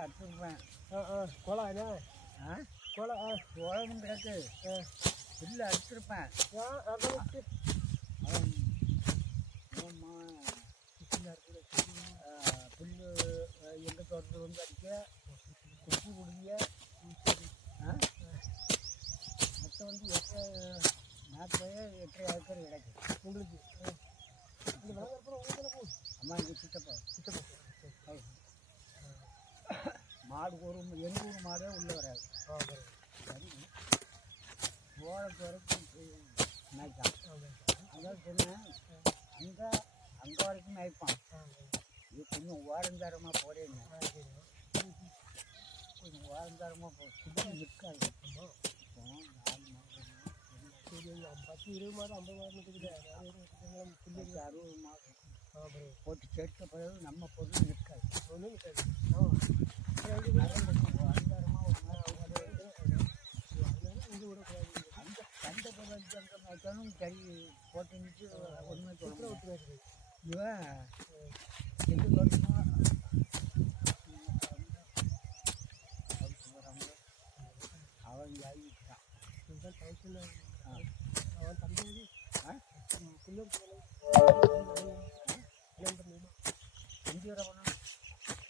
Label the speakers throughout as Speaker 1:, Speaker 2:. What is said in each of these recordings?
Speaker 1: அறுத்துருப்பேன்
Speaker 2: ஆ ஆ குளம் என்ன
Speaker 1: ஆ
Speaker 2: குளம் ஆ
Speaker 1: கிடக்கு
Speaker 2: ஆ
Speaker 1: புல்லு அறுத்துருப்பேன்
Speaker 2: ஆ அதான் விட்டு
Speaker 1: அவன் ஆமா புல்லு எங்கள் தோட்டத்தில் வந்து அடிக்க குட்டி குடிங்க ஆ மொத்தம் வந்து எட்டு நாற்பது எட்டு ஏக்கர் கிடக்கு
Speaker 2: உங்களுக்கு ஆ. இந்த விலங்கு அப்புறம்
Speaker 1: சித்தப்பா சித்தப்பா மாடு ஒரு எங்கள் ஊர் மாடே உள்ளே வராது. போகிறது வரைக்கும் மேய்க்கான் அதான் சொன்னேன். அங்கே அங்கே வரைக்கும் மேய்ப்பான் இது கொஞ்சம் ஓரந்தாரமாக போறேன்னு கொஞ்சம் ஓரந்தாரமாக போ. சுத்தம் நிற்காது.
Speaker 2: பத்து இருபது மாதம் ஐம்பது மாதம் இருக்குது
Speaker 1: அறுபது மாதம் போட்டு சேர்த்த பிறகு நம்ம பொருள் நிற்காது.
Speaker 2: ஒன்றும் இருக்காது ஆ
Speaker 1: போட்டு நிற்று ஒன்றுமே சொல்ல
Speaker 2: விட்டு
Speaker 1: இவன் எங்க தோட்டமா அவன்
Speaker 2: அவன் தம்பி
Speaker 1: ஆ?
Speaker 2: பிள்ளை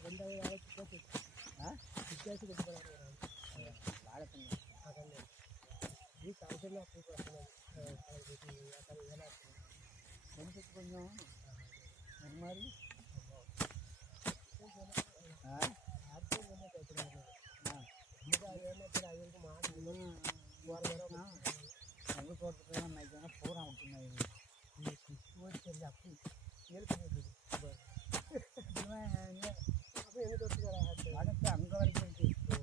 Speaker 2: ரெண்டாயிரம் ஆயிரத்தி பேசி
Speaker 1: ஆ
Speaker 2: வித்தியாசம் கொண்டு அடுத்து இருக்குது அப்போ எங்கள் தோட்டத்துக்கு
Speaker 1: வடக்கு அங்கே வரைக்கும் இருக்கு.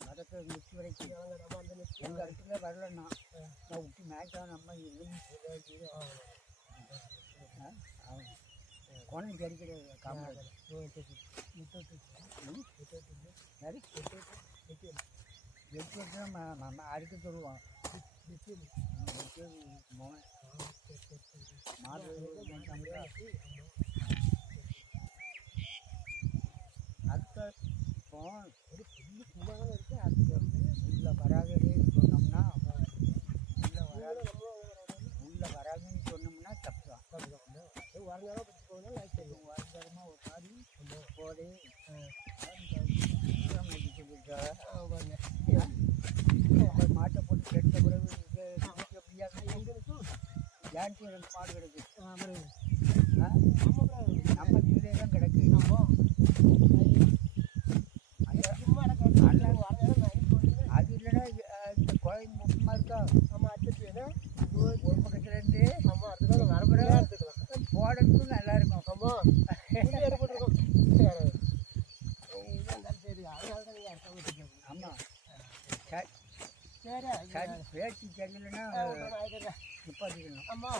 Speaker 1: வடக்கு நெத்தி வரைக்கும். எங்கள் இடத்துல வரலன்னா நான் விட்டு மேய்ச்சா நம்ம எதுவும் குணம் தெரிக்கிற காமராஜர்? சரி எட்டு வருஷம் நம்ம சொல்லுவான் எட்டு மோகன் மாடு மேய்க்காமலே அடுத்த இப்போ
Speaker 2: ஒரு சும்மா தான் இருக்குது அது வந்து
Speaker 1: உள்ள வராதே சொன்னோம்னா உள்ள வராது உள்ள வராதுன்னு சொன்னோம்னா தப்பு. தான்
Speaker 2: வர நேரம் பற்றி போகணும் லைட் தெரியும்
Speaker 1: வாரமாக ஒரு மாதிரி போதே மாட்டை போட்டு கெட்ட பிறகு
Speaker 2: எங்கே இருக்கும்
Speaker 1: ஏன்ட்டு ரெண்டு மாடு கிடக்கு?
Speaker 2: நம்ம
Speaker 1: வீடே தான் கிடக்கு
Speaker 2: நம்ம
Speaker 1: அந்த
Speaker 2: சும்மா எனக்கு வர நேரம் நைட் போட்டு
Speaker 1: அது இல்லைன்னா அஹ், இந்த குழந்தை முக்கியமாக இருக்கா
Speaker 2: நம்ம அடிச்சிட்டு வேணும்
Speaker 1: ஒரு பக்கத்துல இருந்து
Speaker 2: நம்ம அடுத்தது வரமுறையாக எடுத்துக்கலாம்
Speaker 1: போடுறதுக்கும் நல்லா இருக்கும்.
Speaker 2: ஆமா.
Speaker 1: பேச்சு
Speaker 2: ஆயிடுறேன்
Speaker 1: நிப்பாட்டிக்கணும்
Speaker 2: ஆமா.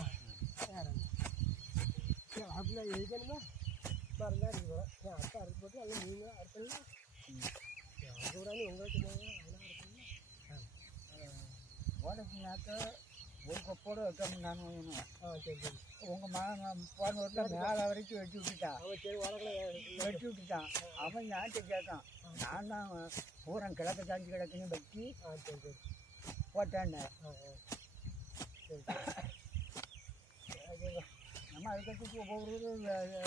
Speaker 2: அப்படின்னா எழுதணுமா? என் அப்பா அறுத்து போட்டு எல்லாம் நீங்கள் விடாது உங்களுக்கு
Speaker 1: போடுறதுனாக்க ஒரு கொப்போடு வைக்காம நான் வேணும்
Speaker 2: ஆ சரி சரி.
Speaker 1: உங்கள் மகன் போன வருடம் மேலே வரைக்கும் வெட்டி விட்டுட்டான்
Speaker 2: அவன் சரி
Speaker 1: வெட்டி விட்டுட்டான். அவன் யார்கிட்ட கேட்கான் நான் தான் பூரா கிழக்கு தாண்டி கிடக்குன்னு வெட்டி
Speaker 2: ஆ சரி சரி.
Speaker 1: போட்டேன்னு. நம்ம அதுக்கடுத்து ஒவ்வொரு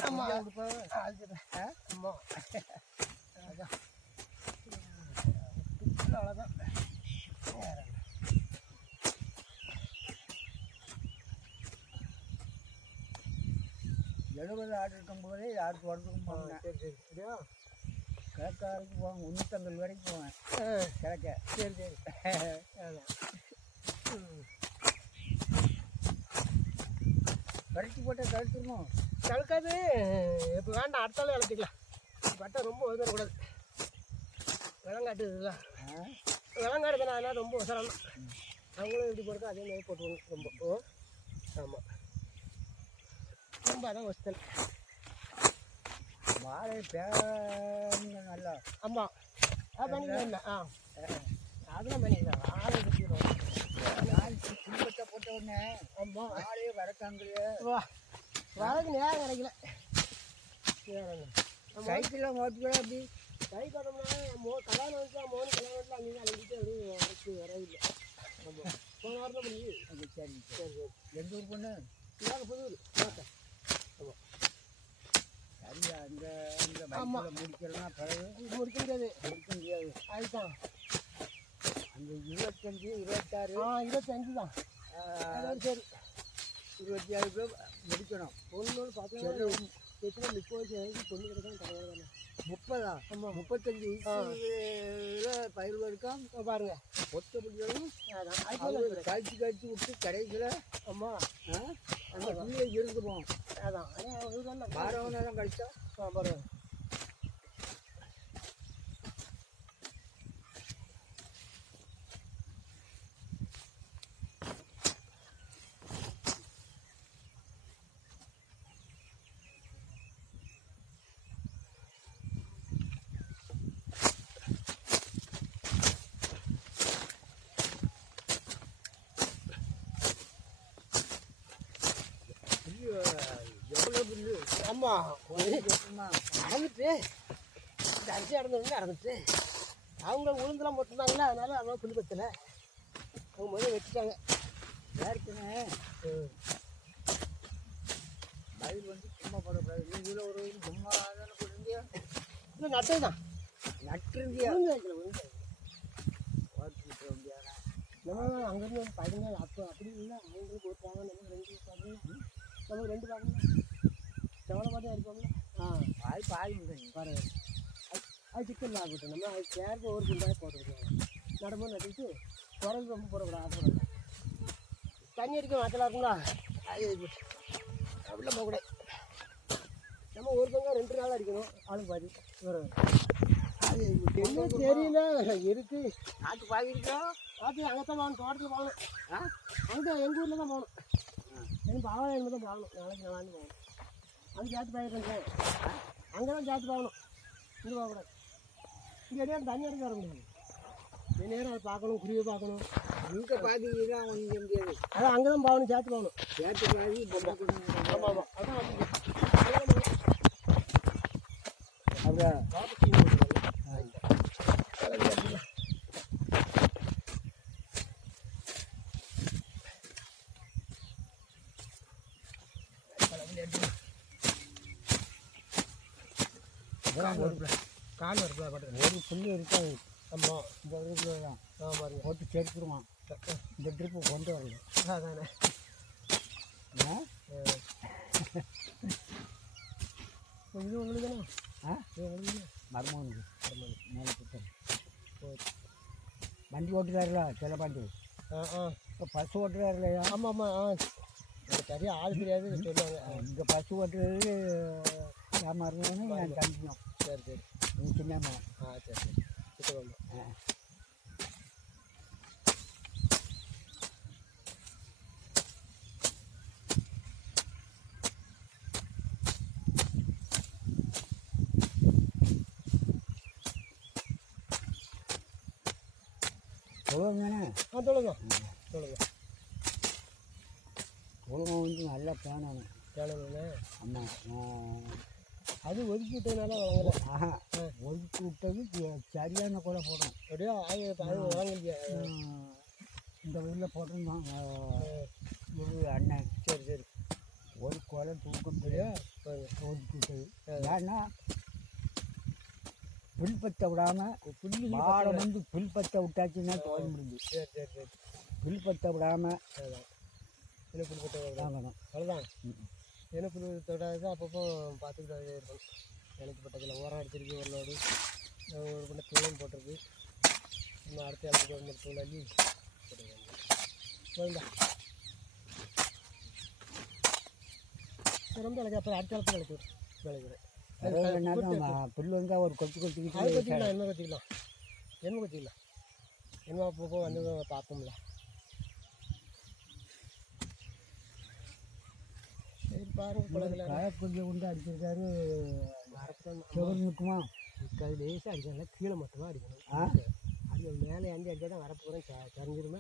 Speaker 2: ஆமா.
Speaker 1: கொடுப்போம்
Speaker 2: அது
Speaker 1: ஆ?
Speaker 2: ஆமா
Speaker 1: அதான்
Speaker 2: அவ்வளோதான் வேற என்ன.
Speaker 1: எழுபது ஆடு இருக்கும் போதே யாருக்கு வரதுக்கும்
Speaker 2: ஆ,
Speaker 1: போனேன்
Speaker 2: சரி சரி. சரியா
Speaker 1: கிழக்க வரைக்கும் போவேன் முந்நூற்றம்பது வரைக்கும் போவேன். கிழக்க.
Speaker 2: சரி சரி.
Speaker 1: கழிச்சு போட்டால் கழிச்சிடணும்
Speaker 2: தடுக்காது இப்போ வேண்டாம் அடுத்தாலும் இழச்சிக்கலாம் பட்டை ரொம்ப வந்துடக்கூடாது விலங்காட்டு இதுதான் அதெல்லாம் ரொம்ப உசரம் அவங்களும் எப்படி போடுறதோ அதே மாதிரி போட்டுருவாங்க ரொம்ப. ஓ. ஆமாம் திரும்ப அதான் வசத்தல்
Speaker 1: வாழை நல்லா.
Speaker 2: ஆமாம் அதான் ஆ. அதெல்லாம் பண்ணிடலாம் வாழை கட்டிடுவோம்
Speaker 1: புல்வெட்ட போட்ட உடனே
Speaker 2: ஆமாம்
Speaker 1: வாழையே வரட்டாங்களே.
Speaker 2: வா. வரக்கு நேரம் கிடைக்கல.
Speaker 1: சைக்கிளில் ஓட்டுக்கூட அப்படி
Speaker 2: கை பார்த்தோம்னா மோ கல்யாணம் வந்து மோனி கல்யாணம் வந்து அங்கே அழைச்சிட்டு அப்படியே வரக்கு வரவில்லை
Speaker 1: பண்ணி
Speaker 2: சரி சரி. எந்த
Speaker 1: ஊர் பொண்ணு? புதூர். ஓகே இந்த
Speaker 2: ஆமா.
Speaker 1: வயசுல முடிக்கலாம் பிறகு
Speaker 2: முடிக்க முடியாது
Speaker 1: முடிக்க முடியாது.
Speaker 2: அதுதான்.
Speaker 1: அந்த இருபத்தஞ்சு இருபத்தாறு.
Speaker 2: ஆ இருபத்தஞ்சு தான். சரி.
Speaker 1: இருபத்தி ஆறு பேர் முடிக்கணும்.
Speaker 2: பொண்ணு பார்த்தீங்கன்னா எத்தனை முப்பது பொண்ணு கிடைக்கும் தலைவர் தானே?
Speaker 1: முப்பதா? முப்பத்தஞ்சு பயிர் வரைக்கும்
Speaker 2: பாருங்க.
Speaker 1: அவர்
Speaker 2: அதுதான்
Speaker 1: கழிச்சு கழிச்சு விட்டு கடைசியில்
Speaker 2: அம்மா
Speaker 1: அந்த பிள்ளைய இருந்துருவோம்
Speaker 2: அதான்.
Speaker 1: வாரவனெல்லாம் கழிச்சா?
Speaker 2: ஆ
Speaker 1: எப்பமா
Speaker 2: அறந்துட்டு இந்த அரிசி அறந்து அறந்துட்டு அவங்க உளுந்தெல்லாம் போட்டுருந்தாங்களே அதனால அவங்க புல் பத்தல. அவங்க முதல்ல வச்சுட்டாங்க
Speaker 1: ஏற்கனவே பயிர் வந்து சும்மா போடக்கூடாது நீங்களும் ஒரு சும்மா போட்டிருந்தியா
Speaker 2: இல்லை நட்டது தான்
Speaker 1: நட்டுருந்தியா
Speaker 2: நம்ம அங்கேருந்து வந்து பதினேழு அப்போ அப்படி இல்லை. ஒரு பாகம் நமக்கு ரெண்டு பாகம் நமக்கு ரெண்டு பாகம் எவ்வளோ பார்த்தா இருப்போம்ல ஆ
Speaker 1: பாய் பாய்
Speaker 2: பாருங்க அது- சிக்கன் ஆகட்டும். நம்ம அது சேர்ந்து ஒரு குண்டாக போட்டுருக்கோம் நடமும் நட்டுட்டு குரல் ரொம்ப போடக்கூடாது ஆசைப்படலாம் தண்ணி அடிக்க மாற்றலாம் இருக்குங்களா? அது அப்படிலாம் போகக்கூடாது நம்ம ஒரு பங்கம் ரெண்டு நாள் அடிக்கணும். ஆளுக்கு பாதி. அது என்ன தெரியல இருக்கு
Speaker 1: நாட்டு பாய் இருக்கா.
Speaker 2: அது அங்கே தான் போகணும் தோட்டத்தில் போகணும்.
Speaker 1: ஆ?
Speaker 2: அங்கே எங்கள் ஊரில் தான் போகணும் எனக்கு எனக்கு தான் போகணும். நாளைக்கு நான் போகணும். அங்கே சேர்த்து போயிருக்கேன் அங்கே தான் சேர்த்து போகணும். இங்கே போகக்கூடாது. இங்கே இடையே தண்ணி எடுக்க வர முடியாது. நேரம் அதை பார்க்கணும் குருவியை பார்க்கணும்.
Speaker 1: இங்கே பாதி தான் ஒன்றும் முடியாது
Speaker 2: அதான் அங்கே தான் போகணும் சேர்த்து போகணும்.
Speaker 1: சேர்த்து பாதி
Speaker 2: ஆமாம் ஆமாம். அதான்
Speaker 1: அப்படியா
Speaker 2: கால் வருது
Speaker 1: புல்லு இருக்காது
Speaker 2: ஆமாம்
Speaker 1: இந்த வீட்டில் தான்
Speaker 2: ஆ பாருங்க
Speaker 1: போட்டு செடுத்துருவான் இந்த ட்ரிப்பு கொண்டு வரல.
Speaker 2: அதானே? இது உங்களுக்கு தானே
Speaker 1: ஆ?
Speaker 2: இது உங்களுக்கு
Speaker 1: மர்மனுக்கு மேலே புத்தம் வண்டி ஓட்டுறாருல சில பாண்டி
Speaker 2: ஆ ஆ.
Speaker 1: இப்போ பஸ் ஓட்டுறாரு இல்லையா
Speaker 2: ஆமாம் ஆமாம் ஆ. எனக்கு சரியா ஆள் தெரியாது சொல்லுவாங்க.
Speaker 1: இந்த பஸ் ஓட்டுறது ஏமாறுறதுன்னு என் தம்பியும்
Speaker 2: சரி சரி
Speaker 1: நீ சின்ன
Speaker 2: ஆ சரி சரி கிட்ட வாங்க.
Speaker 1: ஆ.
Speaker 2: ஆ
Speaker 1: வந்து நல்லா பேணணும்
Speaker 2: கேளுங்கண்ணே
Speaker 1: ஆமாம்
Speaker 2: அது ஒதுக்கி விட்டதுனால வாங்கல
Speaker 1: ஆஹா ஒதுக்கி விட்டது சரியான கொலை போடும்
Speaker 2: அப்படியே அது வாங்கலையா
Speaker 1: இந்த ஊரில் போட்டிருந்தோம். ஒரு அண்ணன்
Speaker 2: சரி சரி.
Speaker 1: ஒரு கொலை தூக்கம்
Speaker 2: பாருங்க
Speaker 1: ஒதுக்கி விட்டது ஏன்னா புல் பத்த விடாம
Speaker 2: புள்ளி
Speaker 1: வாழை வந்து புல் பத்த விட்டாச்சுன்னா தோல் முடிஞ்சு.
Speaker 2: சரி சரி சரி
Speaker 1: புல் பத்த விடாம.
Speaker 2: அதுதான் என்ன புல் கொட்ட
Speaker 1: வாங்கணும்
Speaker 2: அவ்வளோதான்
Speaker 1: ம்.
Speaker 2: என்ன புல் தொடாது அப்பப்போ பார்த்துக்கிட்டு இருக்கணும் எனக்கு பட்டதில் உரம் அடிச்சிருக்கு ஒரு லோடு ஒரு பண்ண தூளும் போட்டிருக்கு. இன்னும் அடுத்த இடத்துக்கு ஒரு மட்டும் தூள் அள்ளி போயிருந்தா ரொம்ப எனக்கு அப்புறம் அடுத்த இடத்துல விளைக்கு விளைக்கிறேன்
Speaker 1: புல் வந்தால் ஒரு கொத்து கொத்திக்கிட்டு
Speaker 2: என்ன கொத்திக்கலாம்? என்ன கொத்திக்கலாம்? என்ன அப்பப்போ வந்து பார்ப்போம்ல சரி பாருங்க குழந்தைல
Speaker 1: காய கொஞ்சம் உண்டு அடிச்சிருக்காரு. செவல் நிற்குமா
Speaker 2: அது லேசாக அடிக்கணும் கீழே மட்டும்தான் அடிக்கணும். அது மேலே ஏந்தி அடிச்சா தான் வரப்பு பூரா ச- சரிஞ்சிருமே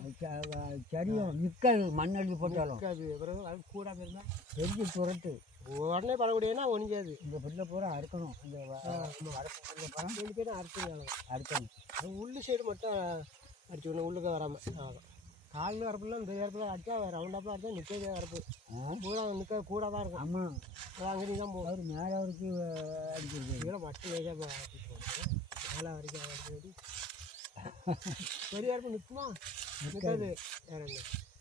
Speaker 1: சரியும் நிற்காது மண் அள்ளி போட்டாலும்.
Speaker 2: அது பிறகு அது கூடாமல் இருந்தால்
Speaker 1: பெரிய துரத்து.
Speaker 2: உடனே பழக்கூடியனா ஒழிஞ்சாது.
Speaker 1: இந்த புல்லை பூரா அறுக்கணும். இந்த வரப்பு
Speaker 2: ரெண்டு பேரும் அறுத்து
Speaker 1: அறுக்கணும்.
Speaker 2: உள்ளு சைடு மட்டும் அடிச்சு விடணும். உள்ளுக்க வராமல் ஆகும் கால் வரப்புலாம் இந்த இடத்துல அடிச்சா ரவுண்டாப்பில் அடிச்சா நிற்கவே வரப்பு பூரா நிற்க கூட தான் இருக்கும்.
Speaker 1: ஆமாம்
Speaker 2: அங்கே தான் போகும்
Speaker 1: அவர் மேலே அவருக்கு அடிக்கிறது
Speaker 2: இதெல்லாம் ஃபஸ்ட்டு லேசாக மேலே வரைக்கும் அடிச்சு பெரிய வரப்பு நிற்குமா நிற்காது வேற என்ன?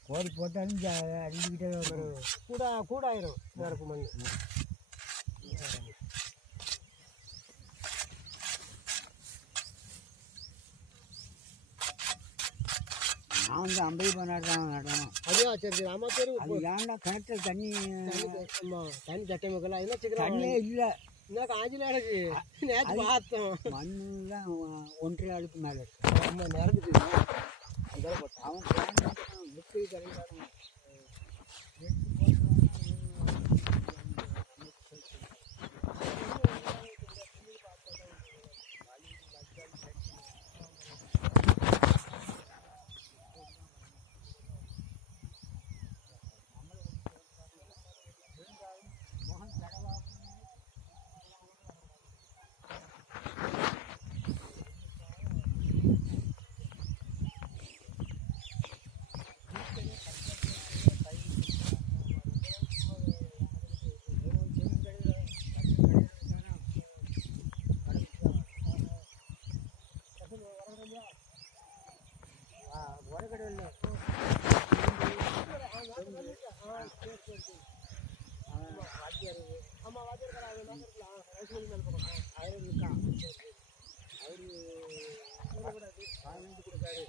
Speaker 1: கோடி போட்டாலும் அடிச்சுக்கிட்டே வரும்
Speaker 2: கூட கூட ஆயிரும். வரப்பு மண்
Speaker 1: நான் வந்து ஐம்பது ரூபாய் நடுறோம் நடணும்.
Speaker 2: அதையும் சரி சரி ஆமாம் சரி
Speaker 1: அது ஏன்டா கிணத்துல தண்ணி
Speaker 2: ஆமாம் தண்ணி சட்டை மக்கள் என்ன சீக்கிரம்
Speaker 1: தண்ணியே இல்லை.
Speaker 2: என்ன காஞ்சில கிடக்கு? நேற்று பார்த்தோம்.
Speaker 1: மண்ணு தான் ஒன்றரை அடுக்கு மேலே இருக்கு.
Speaker 2: ஆமாம் நிறந்துட்டு.
Speaker 1: அவன் முப்பது கடைக்காரன் அவர் இருக்கான் அவரு பதினஞ்சு கொடுக்காரு